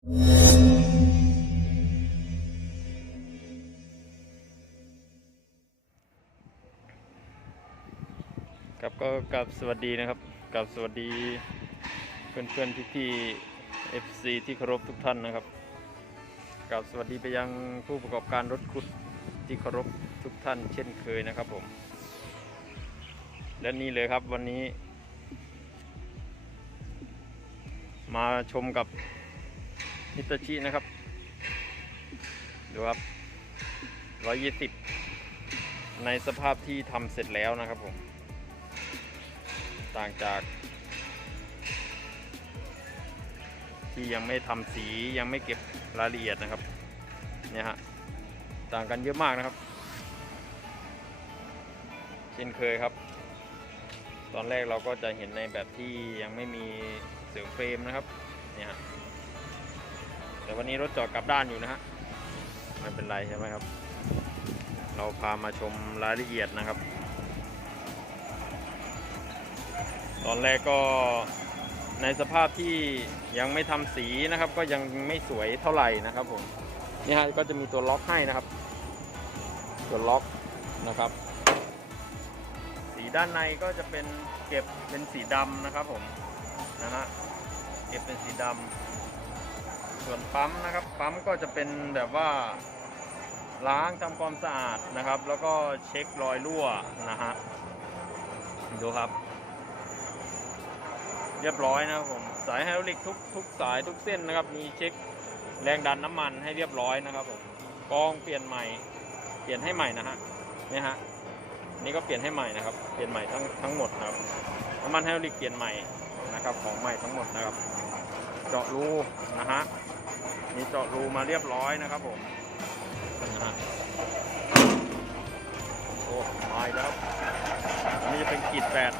ครับก็กับสวัสดีนะครับกับสวัสดีเพื่อนเพื่อนพี่พี่ๆ FC ที่เคารพทุกท่านนะครับกับสวัสดีไปยังผู้ประกอบการรถขุดที่เคารพทุกท่านเช่นเคยนะครับผม และนี่เลยครับวันนี้ มาชมกับ ฮิตาชินะครับ ดูครับ120ในสภาพที่ทำเสร็จแล้วนะครับผม ต่างจาก ที่ยังไม่ทำสียังไม่เก็บรายละเอียดนะครับ เนี่ยฮะ ต่างกันเยอะมากนะครับ เช่นเคยครับ ตอนแรกเราก็จะเห็นในแบบที่ยังไม่มีเสริมเฟรมนะครับ เนี่ยฮะ แต่วันนี้รถจอดกลับด้านอยู่นะฮะไม่เป็นไรใช่ไหมครับ เราพามาชมรายละเอียดนะครับ ตอนแรกก็ในสภาพที่ยังไม่ทำสีนะครับ ก็ยังไม่สวยเท่าไหร่นะครับผมนี่ฮะก็จะมีตัวล็อกให้นะครับ ตัวล็อกนะครับ สีด้านในก็จะเป็นเก็บเป็นสีดำนะครับผมนะฮะเก็บเป็นสีดำ ส่วนปั๊มนะครับ ปั๊มก็จะเป็นแบบว่าล้างทำความสะอาดนะครับ แล้วก็เช็ครอยรั่วนะฮะดูครับ เรียบร้อยนะครับผมสายไฮดรอลิกทุกทุกสายทุกเส้นนะครับ มีเช็คแรงดันน้ำมันให้เรียบร้อยนะครับผมกองเปลี่ยนใหม่ เปลี่ยนให้ใหม่นะฮะนี่ฮะนี่ก็เปลี่ยนให้ใหม่นะครับ เปลี่ยนใหม่ทั้งทั้งหมดนะครับน้ำมันไฮดรอลิกเปลี่ยนใหม่นะครับ ของใหม่ทั้งหมดนะครับ เจาะรูนะฮะ มีเจาะรูมาเรียบร้อยนะครับผมนะฮะโอ้มาอีกแล้วอันนี้จะเป็นขีดแปด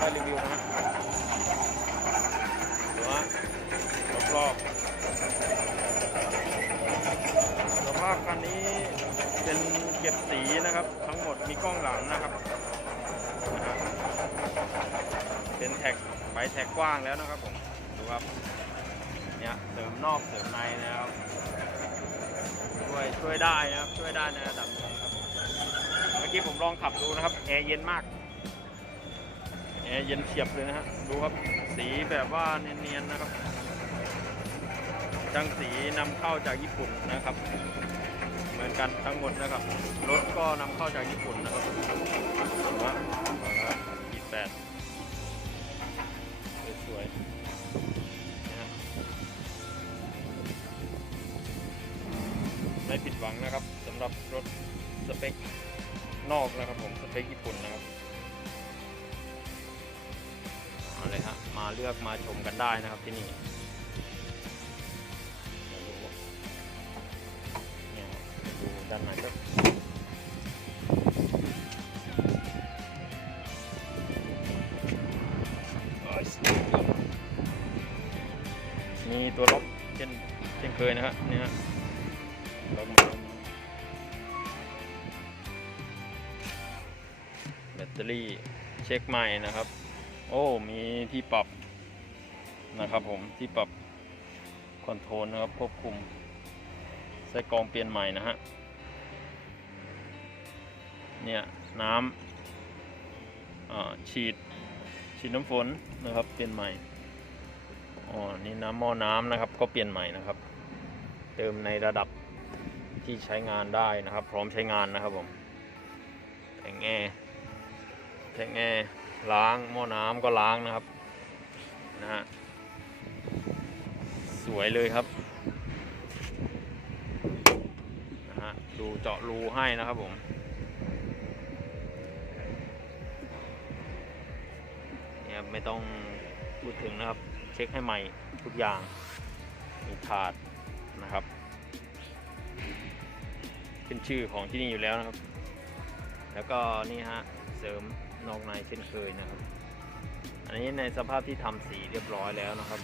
ค่อยรีวิวนะฮะดูฮะรอบสภาพคันนี้เป็นเก็บสีนะครับ ทั้งหมดมีกล้องหลังนะครับ เป็นแท็กใบแท็กกว้างแล้วนะครับผม ดูครับ นี่ยเสริมนอกเสริมในนะครับช่วยช่วยได้นะครับช่วยได้ในระดับหนึงครับเมื่อกี้ผมลองขับดูนะครับแอร์เย็นมากแอร์เย็นเฉียบเลยนะฮะดูครับสีแบบว่าเนียนๆนะครับจังสีนำเข้าจากญี่ปุ่นนะครับ เหมือนกันทั้งหมดนะครับรถก็นำเข้าจากญี่ปุ่นนะครับดูฮะขีแปดสวย หวังนะครับสำหรับรถสเปคนอกนะครับผมสเปคญี่ปุ่นนะครับมาเลยฮะมาเลือกมาชมกันได้นะครับที่นี่เนี่ยดูด้านในก็มีตัวล็อกเช่นเช่นเคยนะครับเนี่ยฮะ รี่เช็คใหม่นะครับ โอ้มีที่ปรับนะครับผมที่ปรับคอนโทรลนะครับควบคุมใส่กรองเปลี่ยนใหม่นะฮะเนี่ยน้ำฉีดฉีดน้ำฝนนะครับเปลี่ยนใหม่อ๋อนี่น้ำหม้อน้ำนะครับก็เปลี่ยนใหม่นะครับ เติมในระดับที่ใช้งานได้นะครับ พร้อมใช้งานนะครับผมแผงแอร์ แผงแอร์ล้างหม้อน้ำก็ล้างนะครับนะฮะสวยเลยครับนะฮะดูเจาะรูให้นะครับผมเนี่ยไม่ต้องพูดถึงนะครับ เช็คให้ใหม่ทุกอย่างมีถาดนะครับเป็นชื่อของที่นี่อยู่แล้วนะครับ แล้วก็นี่ฮะเสริม นอกในเช่นเคยนะครับ อันนี้ในสภาพที่ทำสีเรียบร้อยแล้วนะครับ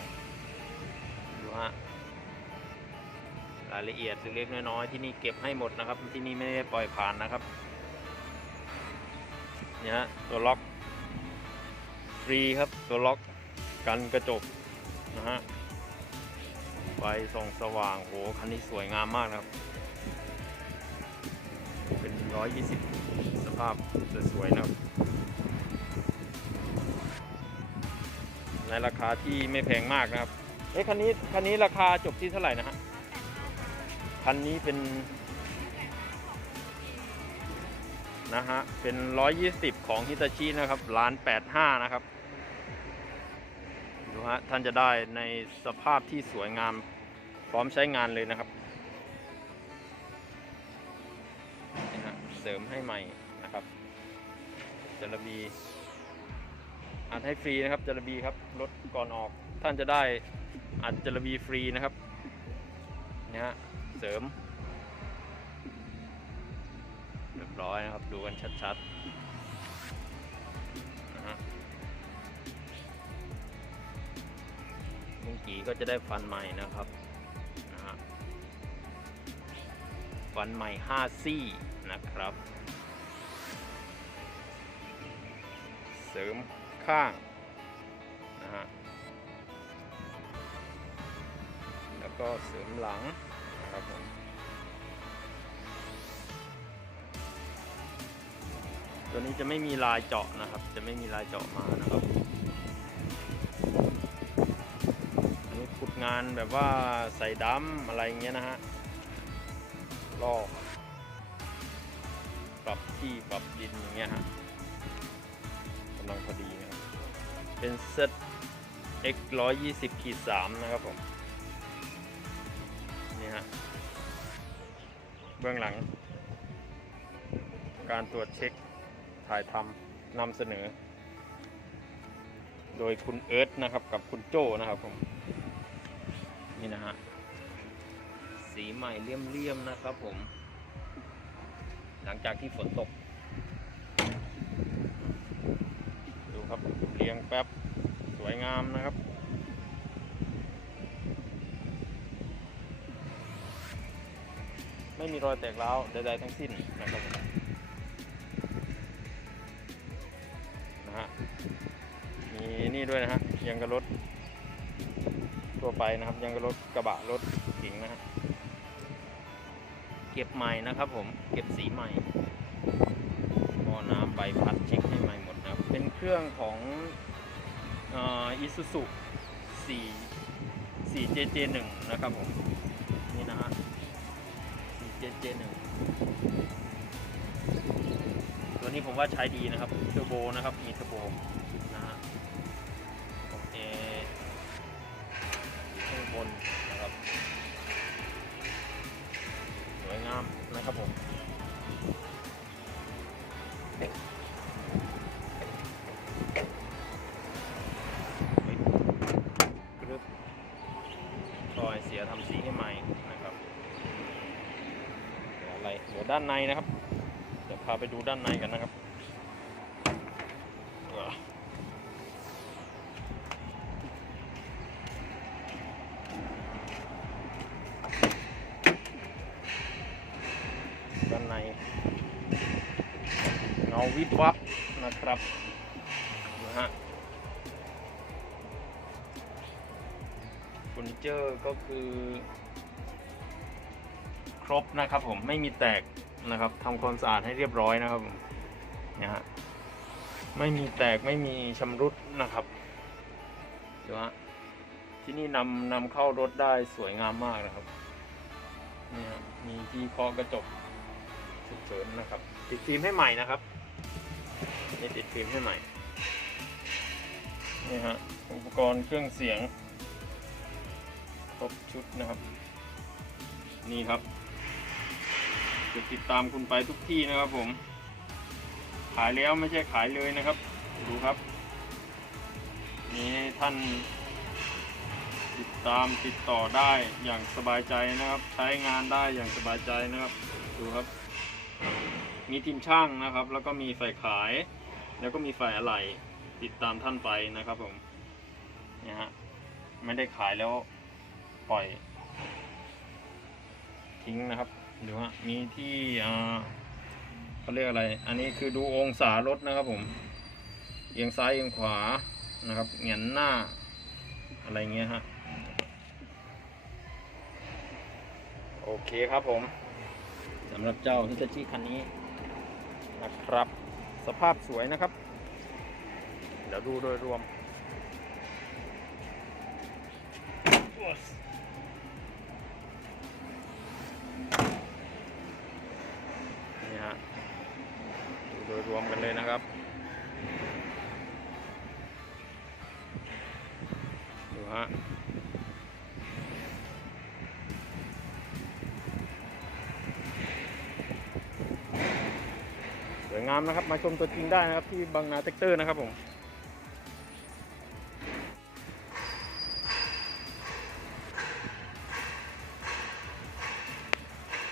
ดูฮะรายละเอียดเล็กๆน้อยๆที่นี่เก็บให้หมดนะครับ ที่นี่ไม่ได้ปล่อยผ่านนะครับเนี่ยตัวล็อกฟรีครับตัวล็อกกันกระจกนะฮะไฟส่องสว่างโหคันนี้สวยงามมากนะครับ เป็น 120 สภาพสวยๆนะครับ ในราคาที่ไม่แพงมากนะครับ เอ๊ะคันนี้คันนี้ราคาจบที่เท่าไหร่นะฮะคันนี้เป็นนะฮะเป็น 120 ของฮิตาชินะครับล้าน85 นะครับดูฮะท่านจะได้ในสภาพที่สวยงามพร้อมใช้งานเลยนะครับนี่ฮะเสริมให้ใหม่นะครับจระบี อัดให้ฟรีนะครับจระบีครับรถก่อนออกท่านจะได้อัดจระบีฟรีนะครับนี่ฮะเสริมเรียบร้อยนะครับดูกันชัดๆนะฮะลุงกีก็จะได้ฟันใหม่นะครับนะฮะฟันใหม่5ซี่นะครับ เสริม ข้างนะฮะแล้วก็เสริมหลังนะครับผมตัวนี้จะไม่มีลายเจาะนะครับ จะไม่มีลายเจาะมานะครับอันนี้ขุดงานแบบว่าใส่ดำอะไรเงี้ยนะฮะลอกปรับที่ปรับดินอย่างเงี้ยฮะกำลังพอดี เป็นเซต x 120ขีด3นะครับผม นี่ฮะ เบื้องหลัง การตรวจเช็คถ่ายทำนำเสนอ โดยคุณเอิร์ธนะครับกับคุณโจ้นะครับผม นี่นะฮะ สีใหม่เลี่ยมๆนะครับผม หลังจากที่ฝนตก ดูครับเรี ยงแป๊บสวยงามนะครับ ไม่มีรอยแตกร้าวใดๆทั้งสิ้นนะครับมนะฮะมีนี่ด้วยนะฮะยังกับรถทั่วไปนะครับ ยังกับรถกระบะรถเก๋งนะฮะเก็บใหม่นะครับผมเก็บสีใหม่ อน้ำใบพัดเช็คให้ใหม่หมดนะครับ เป็นเครื่องของอิซูซุ4 4 JJ 1 นะครับผม นี่นะฮะ 4 JJ 1 ตัวนี้ผมว่าใช้ดีนะครับเทอร์โบนะครับ มีเทอร์โบ สีให้ใหม่นะครับอะไรเหลือด้านในนะครับ เดี๋ยวพาไปดูด้านในกันนะครับด้านในเงาวิบวับนะครับนะฮะ เฟอร์นิเจอร์ก็คือ ครบนะครับผมไม่มีแตกนะครับทำความสะอาดให้เรียบร้อยนะครับผมนะฮะไม่มีแตกไม่มีชำรุดนะครับดูฮะที่นี่นำนำเข้ารถได้สวยงามมากนะครับนี่ฮะมีที่เคาะกระจกฉุกเฉินนะครับ ติดฟิล์มให้ใหม่นะครับนี่ติดฟิล์มให้ใหม่นี่ฮะอุปกรณ์เครื่องเสียง รบชุดนะครับ นี่ครับจะติดตามคุณไปทุกที่นะครับผม ขายแล้วไม่ใช่ขายเลยนะครับ ดูครับ นี่ท่านติดตามติดต่อได้อย่างสบายใจนะครับ ใช้งานได้อย่างสบายใจนะครับ ดูครับ มีทีมช่างนะครับ แล้วก็มีฝ่ายขาย แล้วก็มีฝ่ายอะไหล่ติดตามท่านไปนะครับผมเนี่ยฮะไม่ได้ขายแล้ว ปล่อย ทิ้งนะครับดูฮะมีที่อ่าเขาเรียกอะไร อันนี้คือดูองศารถนะครับผมเอียงซ้ายเอียงขวานะครับเหงียนหน้าอะไรเงี้ยฮะโอเคครับผมสำหรับเจ้าฮิตาชิคันนี้นะครับ สภาพสวยนะครับ เดี๋ยวดูโดยรวม ฮะดูโดยรวมกันเลยนะครับดูฮะสวยงามนะครับมาชมตัวจริงได้นะครับที่บางนาเทคเตอร์นะครับผม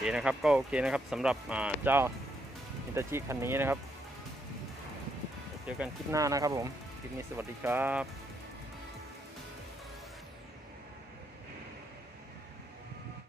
เคนะครับก็โอเคนะครับสำหรับเจ้ามิตาชิคันนี้นะครับ เจอกันคลิปหน้านะครับผม คลิปนี้สวัสดีครับ